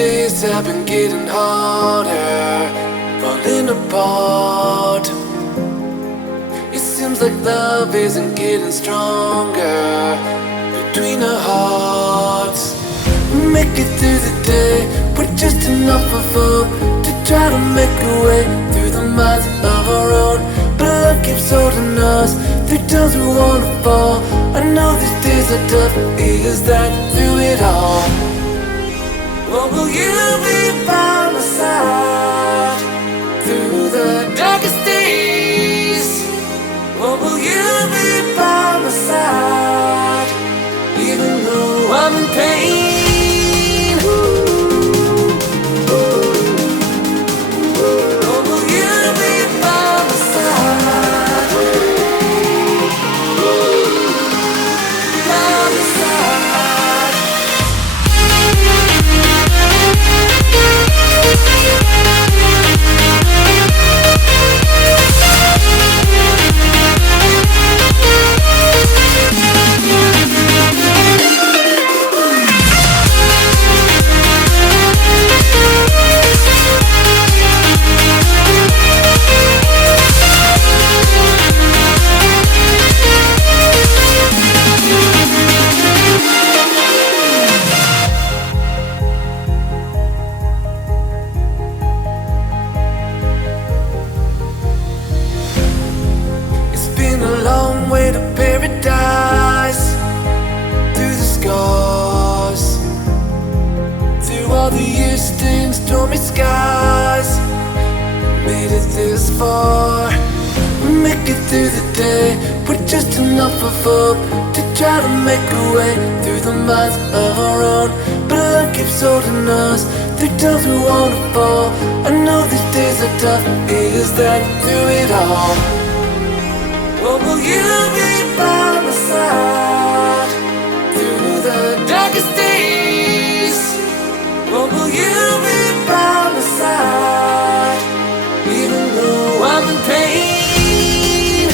days have been getting harder, falling apart. It seems like love isn't getting stronger between our hearts. We make it through the day with just enough of hope to try to make a way through the minds of our own. But love keeps holding us through times we wanna fall. I know these days are tough, is that through it all? What will you be by my side through the darkest days? What will you be by my side even though I'm in pain? Is that through it all? What will you be by my side through the darkest days? What will you be by my side even though I'm in pain?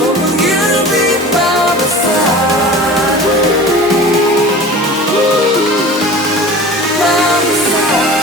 What will you be by my side? By my side.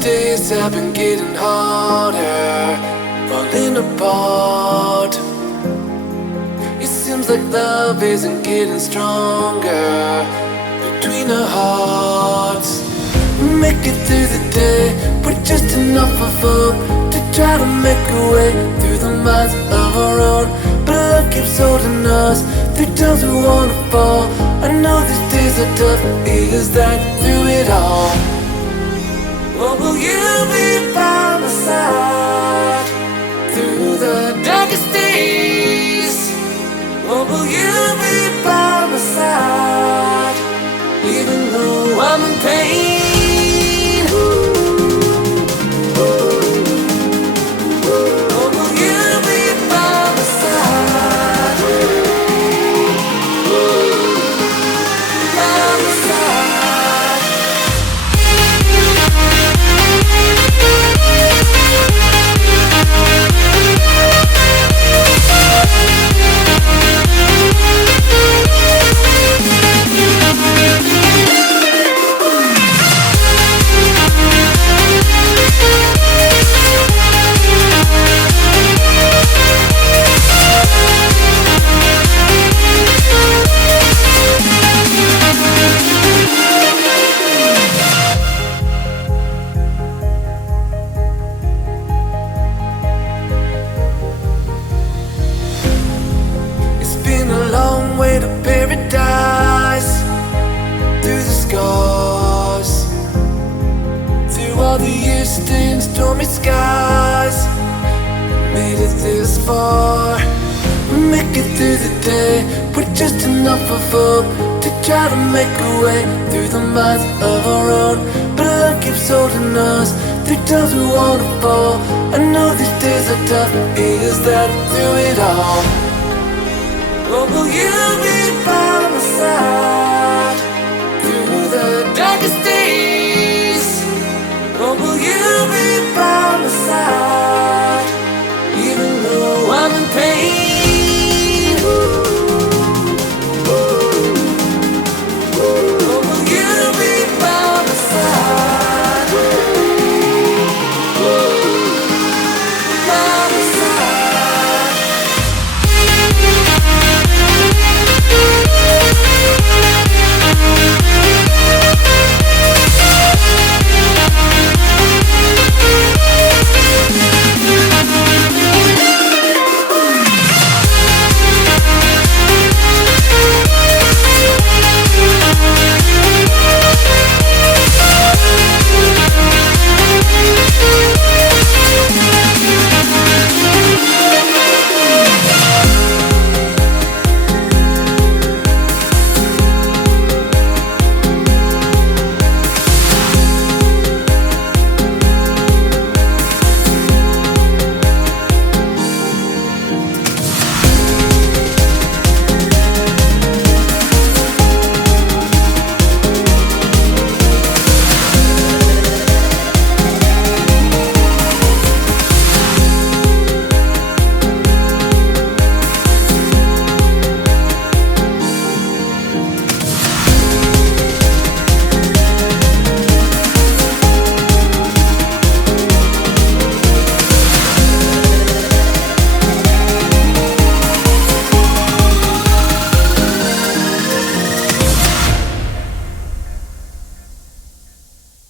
days have been getting harder, falling apart. It seems like love isn't getting stronger between our hearts. We make it through the day with just enough of hope to try to make a way through the minds of our own. But love keeps holding us through times we wanna fall. I know these days are tough, is that through it all? Or will you be by my side through the darkest days? Or will you be by my side even though I'm in pain? Way to paradise, through the scars, through all the years in stormy skies. Made it this far. We make it through the day with just enough of hope to try to make a way through the minds of our own. But love keeps holding us through times we wanna fall. I know these days are tough, is that through it all? Or will you be by my side through the darkest days? Or will you be by